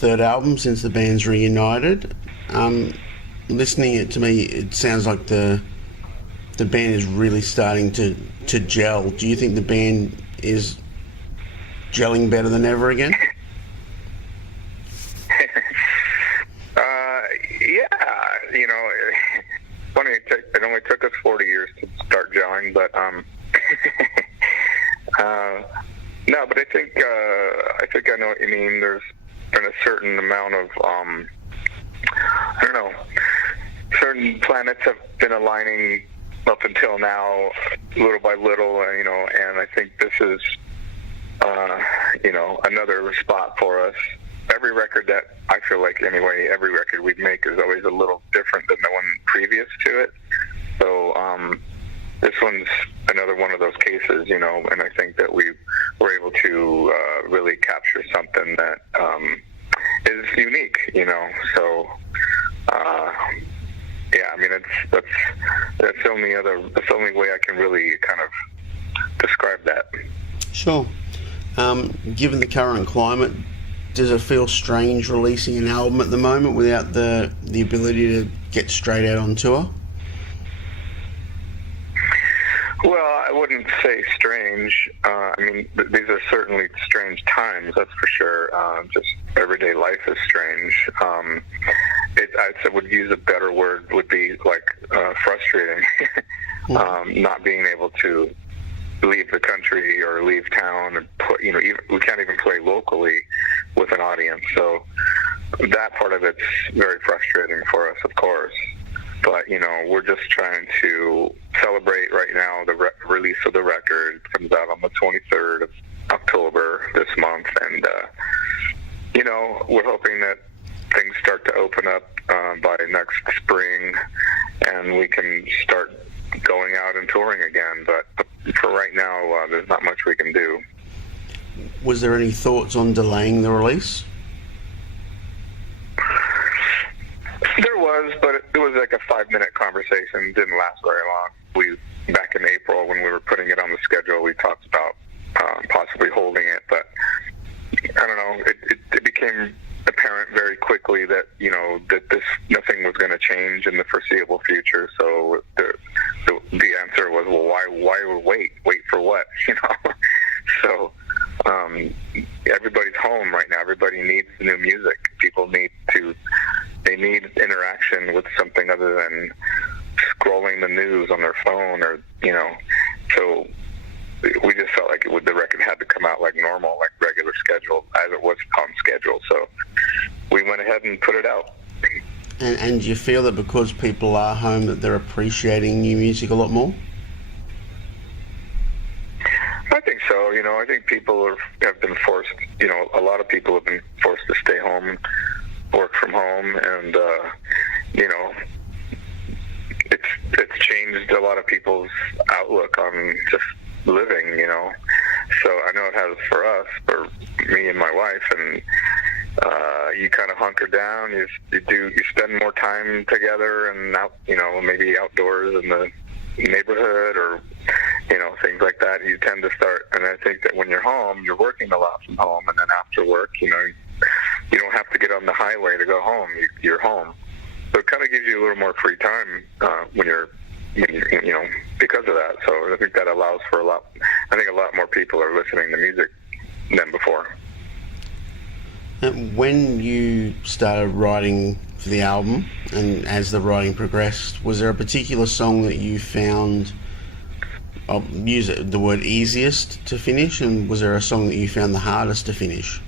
third album since the band's reunited. Listening it to me, it sounds like the band is really starting to gel. Do you think the band is gelling better than ever again? Yeah, you know, funny, it only took us 40 years to start gelling, but no, but I think I know what you mean. There's been a certain amount of I don't know, certain planets have been aligning up until now, little by little, you know, and I think this is you know, another spot for us. Every record that, I feel like anyway, every record we make is always a little different than the one previous to it. So this one's another one of those cases, you know, and I think that we were able to really capture something that is unique, you know. So yeah, I mean, that's the only way I can really kind of describe that. Sure. Given the current climate, does it feel strange releasing an album at the moment without the ability to get straight out on tour? Well, I wouldn't say strange. I mean, these are certainly strange times, that's for sure. Just everyday life is strange. I would use a better word, would be like frustrating. Not being able to leave the country or leave town and put, you know, we can't even play locally with an audience. So that part of it's very frustrating for us, of course. But, you know, we're just trying to celebrate right now the release of the record. It comes out on the 23rd of October this month. And, you know, we're hoping that things start to open up by next spring and we can start going out and touring again. But for right now, there's not much we can do. Was there any thoughts on delaying the release? There was, but it was like a 5-minute conversation. It didn't last very long. Back in April, when we were putting it on the schedule, we talked about possibly holding it, but I don't know. It became apparent very quickly that, you know, that nothing was going to change in the foreseeable future. So the answer was, well, why wait? Wait for what? You know. So everybody's home right now. Everybody needs new music. People need interaction with something other than scrolling the news on their phone, or, you know. So we just felt like the record had to come out like normal, like regular schedule, as it was on schedule. So we went ahead and put it out. And do you feel that because people are home that they're appreciating new music a lot more? I think so. You know, I think people have been forced, you know, a lot of people have been forced to stay home, work from home, and, you know, it's changed a lot of people's outlook on just living, you know. So I know it has for us, for me and my wife, and you kind of hunker down. You spend more time together and out, you know, maybe outdoors in the neighborhood or, you know, things like that. You tend to start, and I think that when you're home, you're working a lot from home, and then after work, you know, you don't have to get on the highway to go home. You're home. So it kind of gives you a little more free time when you're, you know, because of that. So I think that allows for a lot more people are listening to music than before. When you started writing for the album, and as the writing progressed, was there a particular song that you found, I'll use the word easiest to finish, and was there a song that you found the hardest to finish?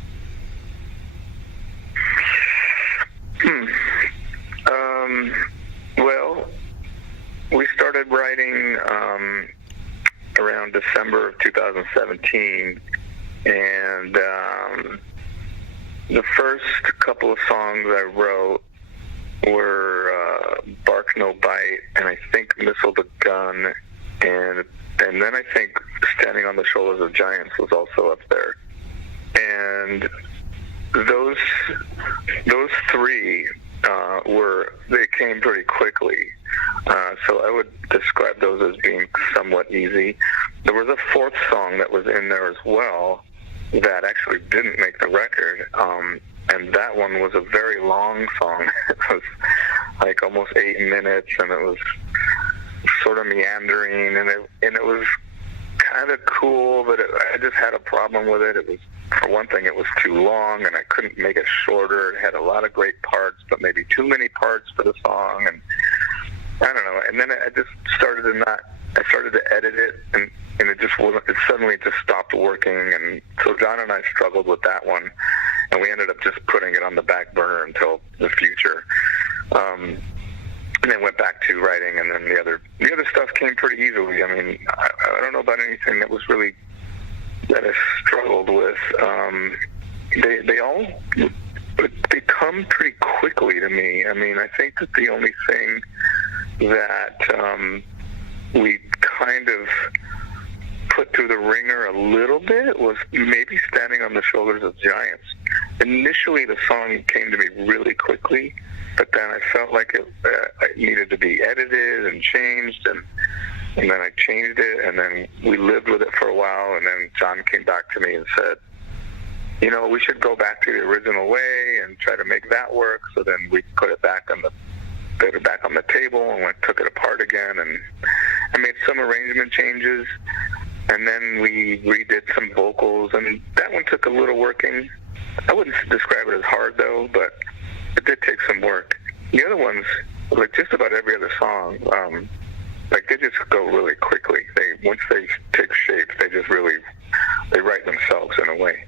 Well, we started writing around December of 2017, and the first couple of songs I wrote were Bark No Bite, and I think Missile the Gun, and then I think Standing on the Shoulders of Giants was also up there. And those three they came pretty quickly. So I would describe those as being somewhat easy. There was a fourth song that was in there as well that actually didn't make the record. and that one was a very long song. It was like almost 8 minutes, and it was sort of meandering, and it was kind of cool, but I just had a problem with it. It was, for one thing, it was too long, and I couldn't make it shorter. It had a lot of great parts, but maybe too many parts for the song, and I don't know. And then I just started to edit it, and it just wasn't. It suddenly just stopped working, and so John and I struggled with that one, and we ended up just putting it on the back burner until the future. And then went back to writing, and then the other stuff came pretty easily. I mean, I don't know about anything that was really that I struggled with. They come pretty quickly to me. I mean, I think that the only thing that we kind of put through the ringer a little bit was maybe Standing on the Shoulders of Giants. Initially, the song came to me really quickly, but then I felt like it needed to be edited and changed, and then I changed it, and then we lived with it for a while, and then John came back to me and said, you know, we should go back to the original way and try to make that work. So then we put it back on the table, and took it apart again, and I made some arrangement changes, and then we redid some vocals, and that one took a little working. I wouldn't describe it as hard, though, but it did take some work. The other ones, like just about every other song, like they just go really quickly. Once they take shape, they write themselves in a way.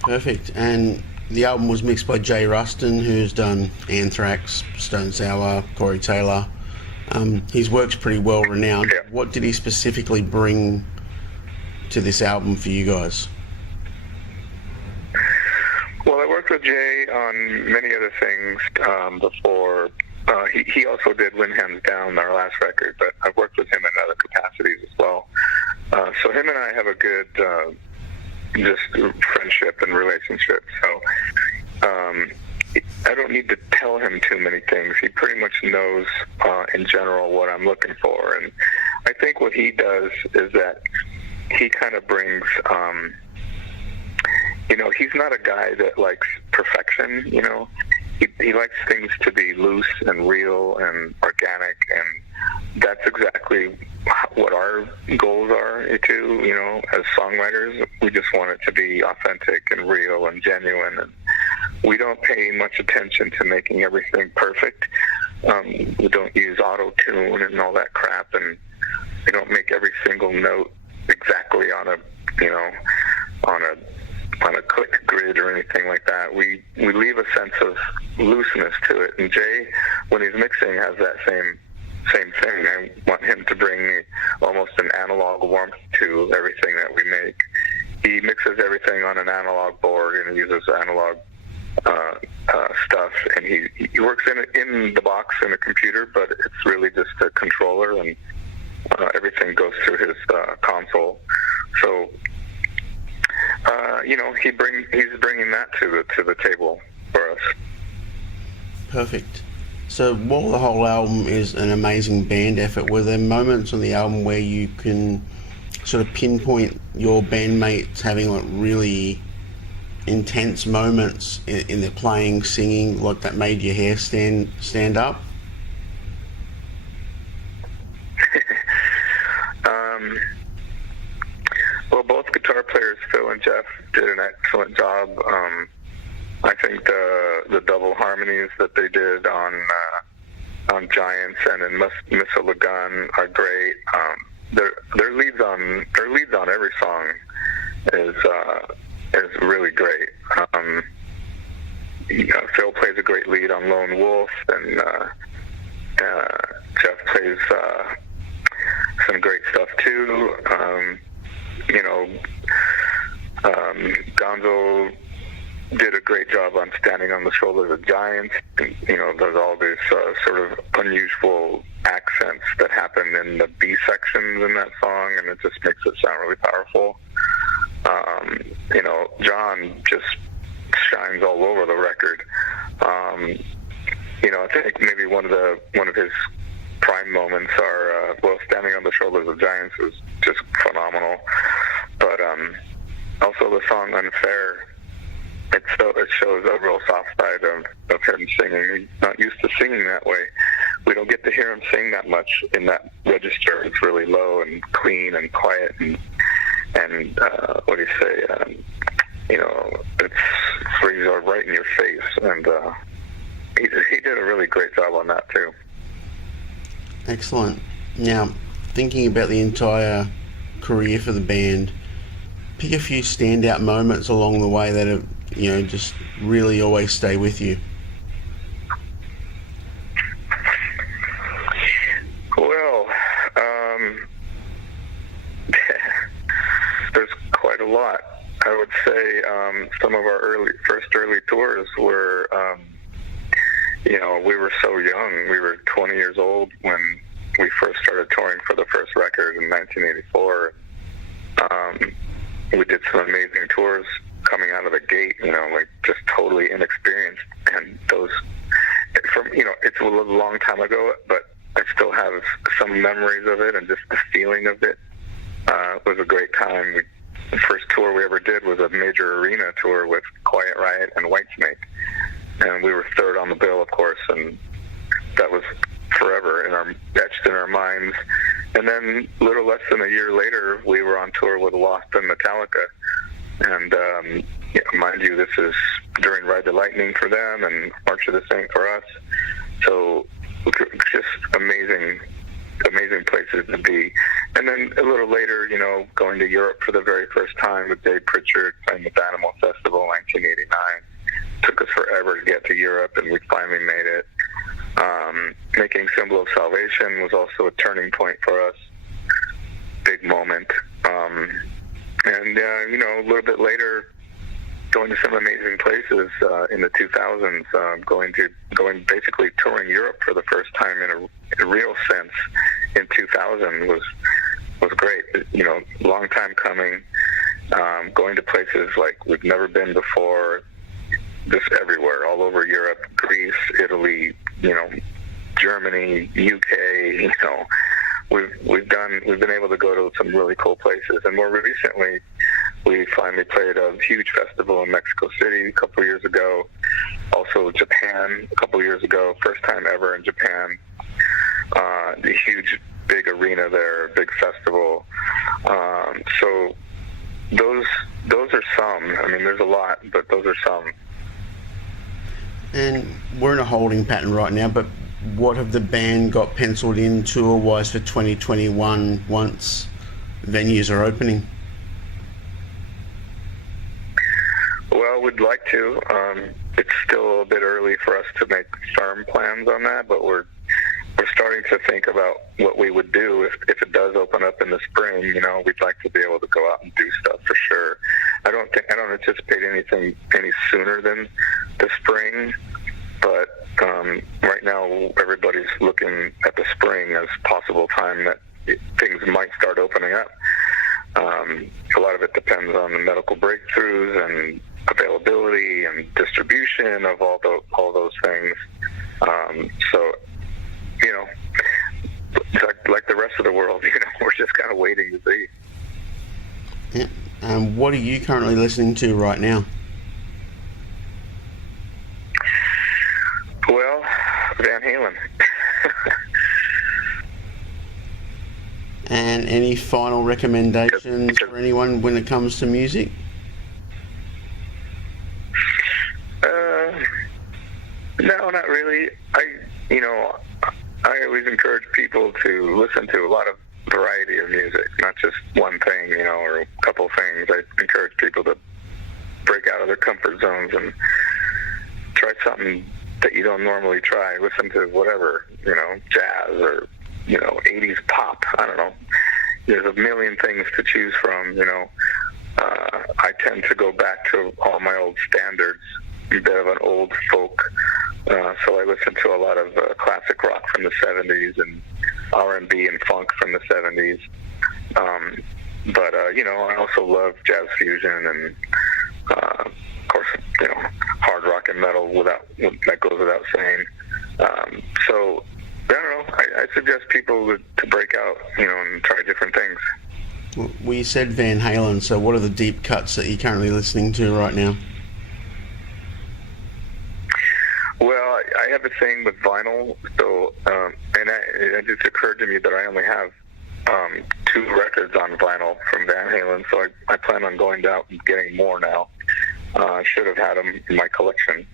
Perfect. And the album was mixed by Jay Ruston, who's done Anthrax, Stone Sour, Corey Taylor. His work's pretty well renowned. Yeah. What did he specifically bring to this album for you guys? Well, I worked with Jay on many other things before. He also did Win Hands Down, our last record, but I've worked with him in other capacities as well. So him and I have a good just friendship and relationship. So I don't need to tell him too many things. He pretty much knows in general what I'm looking for. And I think what he does is that he kind of brings... you know, he's not a guy that likes perfection, you know. He likes things to be loose and real and organic, and that's exactly what our goals are, too, you know, as songwriters. We just want it to be authentic and real and genuine, and we don't pay much attention to making everything perfect. We don't use auto-tune and all that crap, and we don't make every single note exactly on a click grid or anything like that. We leave a sense of looseness to it. And Jay, when he's mixing, has that same thing. I want him to bring almost an analog warmth to everything that we make. He mixes everything on an analog board and uses analog stuff, and he works in the box in a computer, but it's really just a controller, and everything goes through his console. So you know, he's bringing that to the table for us. Perfect. So while the whole album is an amazing band effort, were there moments on the album where you can sort of pinpoint your bandmates having like really intense moments in their playing, singing, like that made your hair stand up? Well, both guitar players, Phil and Jeff, did an excellent job. I think the double harmonies that they did on Giants and in Missile the Gun are great. Their leads on every song is really great. You know, Phil plays a great lead on Lone Wolf, and Jeff plays some great stuff too. You know, Gonzo did a great job on Standing on the Shoulders of Giants. You know, there's all these sort of unusual accents that happen in the B sections in that song, and it just makes it sound really powerful. You know, John just shines all over the record. You know, I think maybe one of his prime moments are Standing on the Shoulders of Giants is just phenomenal. But also the song Unfair, it's shows a real soft side of him singing. He's not used to singing that way. We don't get to hear him sing that much in that register. It's really low and clean and quiet and what do you say? It's he's right in your face, and he did a really great job on that too. Excellent. Now, thinking about the entire career for the band, pick a few standout moments along the way that have, just really always stay with you. Well, there's quite a lot. I would say some of our first early tours were, we were so young. We were 20 years old when we first started touring for the first record in 1984. We did some amazing tours coming out of the gate, just totally inexperienced. And it's a long time ago, but I still have some memories of it, and just the feeling of it was a great time. The first tour we ever did was a major arena tour with Quiet Riot and Whitesnake, and we were third on the bill, of course, and that was forever etched in our minds. And then a little less than a year later, we were on tour with Lost and Metallica, and mind you, this is during Ride the Lightning for them and March of the Saint for us, so just amazing places to be. And then a little later, going to Europe for the very first time with Dave Pritchard playing the Animal Festival in 1989. Took us forever to get to Europe, and we finally made it. Making Symbol of Salvation was also a turning point for us. Big moment. And a little bit later, going to some amazing places in the 2000s, going basically touring Europe for the first time in a real sense in 2000 was great. Long time coming. Going to places like we've never been before, just everywhere, all over Europe, Greece, Italy, Germany, UK. We've been able to go to some really cool places, and more recently, we finally played a huge festival in Mexico City a couple of years ago. Also Japan a couple of years ago, first time ever in Japan. The huge, big arena there, big festival. So those are some. I mean, there's a lot, but those are some. And we're in a holding pattern right now, but what have the band got penciled in tour-wise for 2021 once venues are opening? Well, we'd like to. It's still a bit early for us to make firm plans on that, but we're starting to think about what we would do if it does open up in the spring. We'd like to be able to go out and do stuff for sure. I don't anticipate anything any sooner than the spring, but right now everybody's looking at the spring as possible time that things might start opening up. A lot of it depends on the medical breakthroughs and availability and distribution of all those things. So, like the rest of the world, we're just kind of waiting to see. Yeah. What are you currently listening to right now? Well, Van Halen. And any final recommendations for anyone when it comes to music? No, not really. I always encourage people to listen to a lot of variety of music, not just one thing, or a couple things. I encourage people to break out of their comfort zones and try something that you don't normally try. Listen to whatever, jazz or, 80s pop. I don't know. There's a million things to choose from, I tend to go back to all my old standards, a bit of an old folk. So I listen to a lot of classic rock from the 70s and R&B and funk from the 70s. But I also love jazz fusion and, of course, hard rock and metal. That goes without saying. So I don't know. I suggest people to break out, and try different things. Well, you said Van Halen, so what are the deep cuts that you're currently listening to right now? Well, I have a thing with vinyl, so it just occurred to me that I only have 2 records on vinyl from Van Halen, so I plan on going out and getting more now. I should have had them in my collection,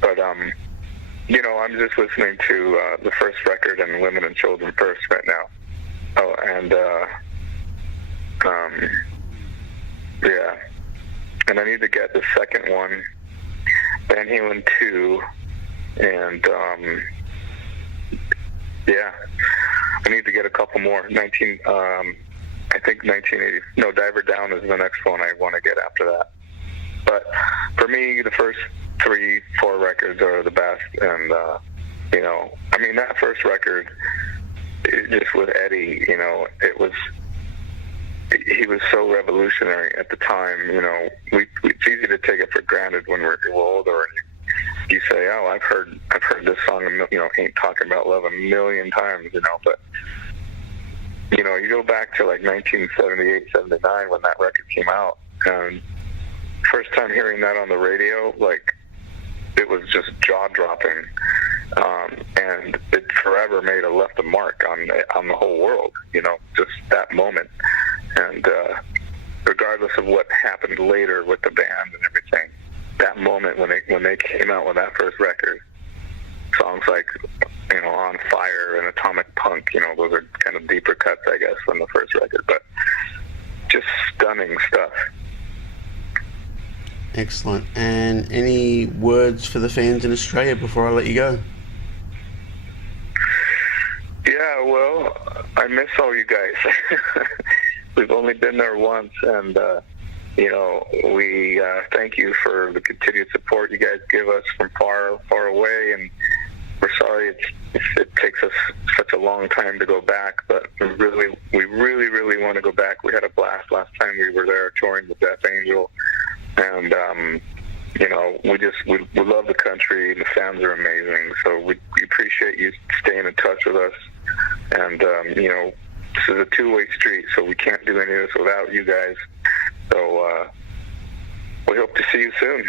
but I'm just listening to the first record and Women and Children First right now. Oh, and yeah, and I need to get the second one, Van Halen 2, and yeah, I need to get a couple more. I think 1980. No, Diver Down is the next one I want to get after that. But for me, the first 3-4 records are the best, and that first record, just with Eddie, he was so revolutionary at the time. It's easy to take it for granted when we're older, and you say, "Oh, I've heard this song, Ain't Talking About Love a million times," but you go back to like 1978, 79 when that record came out, and first time hearing that on the radio, like, it was just jaw-dropping, and it forever left a mark on the whole world, just that moment. And regardless of what happened later with the band and everything, that moment when they came out with that first record, songs like On Fire and Atomic Punk, those are kind of deeper cuts, I guess, from the first record, but just stunning stuff. Excellent. And any words for the fans in Australia before I let you go? Yeah, well, I miss all you guys. We've only been there once, and we thank you for the continued support you guys give us from far, far away, and we're sorry it takes us such a long time to go back, but we really want to go back. We had a blast last time we were there touring with Death Angel, and we love the country, and the fans are amazing, so we appreciate you staying in touch with us, and this is a two-way street, so we can't do any of this without you guys. So we hope to see you soon.